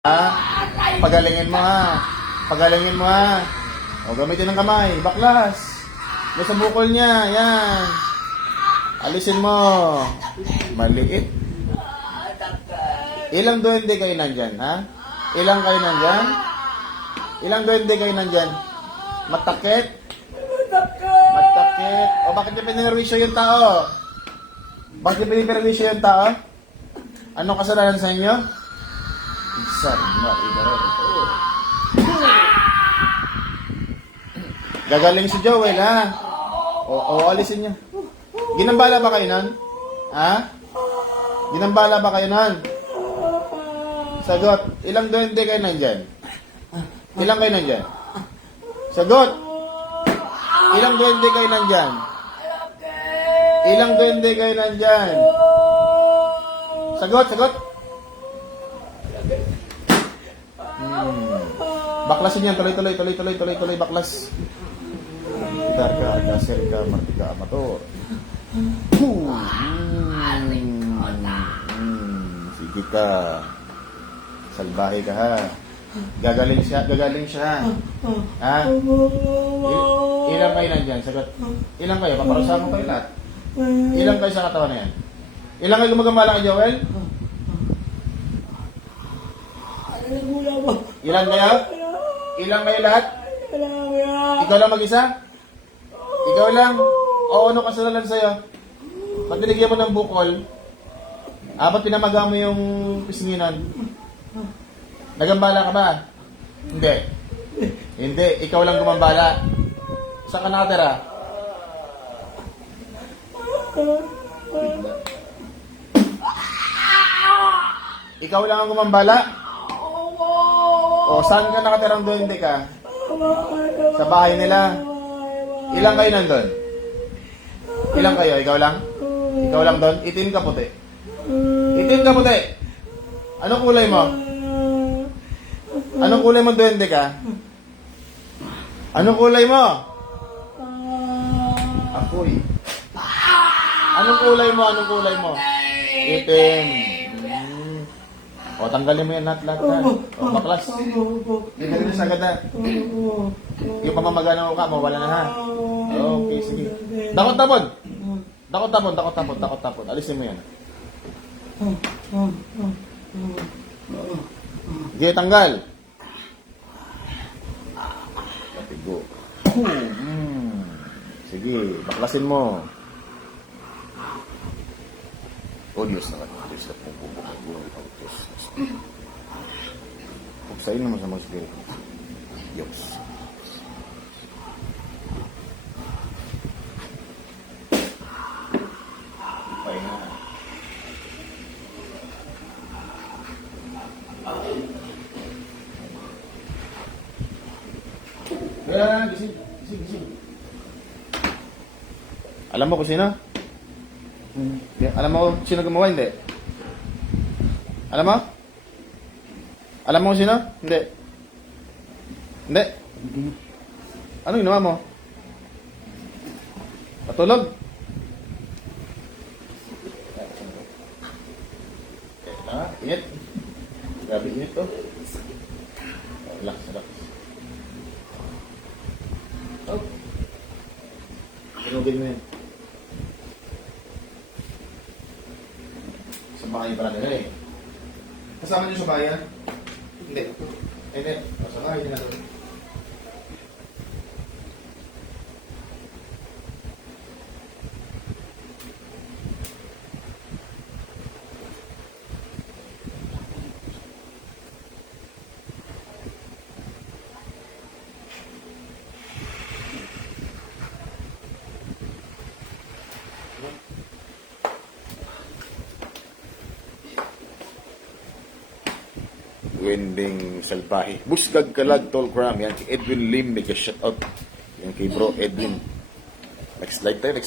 Ha? Pagalingin mo ha. Pagalingin mo ha. O, gamitin ng kamay. Baklas. Doon sa bukol niya. Yan. Alisin mo. Maliit. Ilang duwende kayo nandyan, ha? Ilang kayo nandyan? Ilang duwende kayo nandyan? Matakit? Matakit. O, bakit niya pininerwisyo yung tao? Bakit niya pininerwisyo yung tao? Anong kasalanan sa inyo? Gagaling si Joel, ha? O alisin niya. Ginambala ba kayo nun? Ha? Ginambala ba kayo nun? Sagot. Ilang duwende kayo nandyan? Ilang kayo nandyan? Sagot. Ilang duwende kayo nandyan? Ilang duwende kayo nandyan? Sagot, sagot. Baklasin yan, tuloy, baklas. Karga, serga, martika, amator. Sige ka. Salbahe ka, ha. Gagaling siya. Ha? Ilang kayo nandyan? Sagot. Ilang kayo? Paparusahan mo kayo lahat. Ilang kayo sa katawan na yan? Ilang kayo gumagambala kay Joel? Ilan kayo? Ilang kayo lahat? Ikaw lang mag-isa? Ikaw lang? O ano kasalanan sa'yo? Pag binigyan mo ng bukol, ba't pinamaga mo yung pisnginan? Nagambala ka ba? Hindi. Hindi. Ikaw lang gumambala. Saan ka nakatira? Ikaw lang ang gumambala? O, saan ka nakatirang doon? Hindi ka? Sa bahay nila? Ilang kayo nandun? Ilang kayo? Ikaw lang? Ikaw lang doon? Itim ka puti? Itim ka puti? Anong kulay mo? Anong kulay mo duwende ka? Anong kulay mo? Apoy. Anong kulay mo? Anong kulay mo? Itim. O, tanggalin mo yan lahat. O, baklas. Tingnan sa agad, ha. Yung pamamaga ng mukha mo, wala na, ha. Okay, sige. Dakot-tapon. Alisin mo yan. Sige, tanggal. Patigo. Sige, baklasin mo. Diyos naman. Diyos na pong Pagsayin naman sa mga spirito. Diyos. Ipay na. Gising. Alam mo kung sino? Alam mo kung sino gumawa, hindi? Alam mo? Alam mo kung sino? Hindi. Ano ginawa mo? Patulog? Init. Grabe init to. Relax. Oh. Tinugin mo yan. Sa bahay pala nila eh. Kasama niyo sa bayan? Hindi. Sa bahay nila doon. Wending Salbahe. Busgag Kalag Tol Cram. Yan kay Edwin Lim. Mega shoutout. Yan kay bro Edwin. Next slide tayo.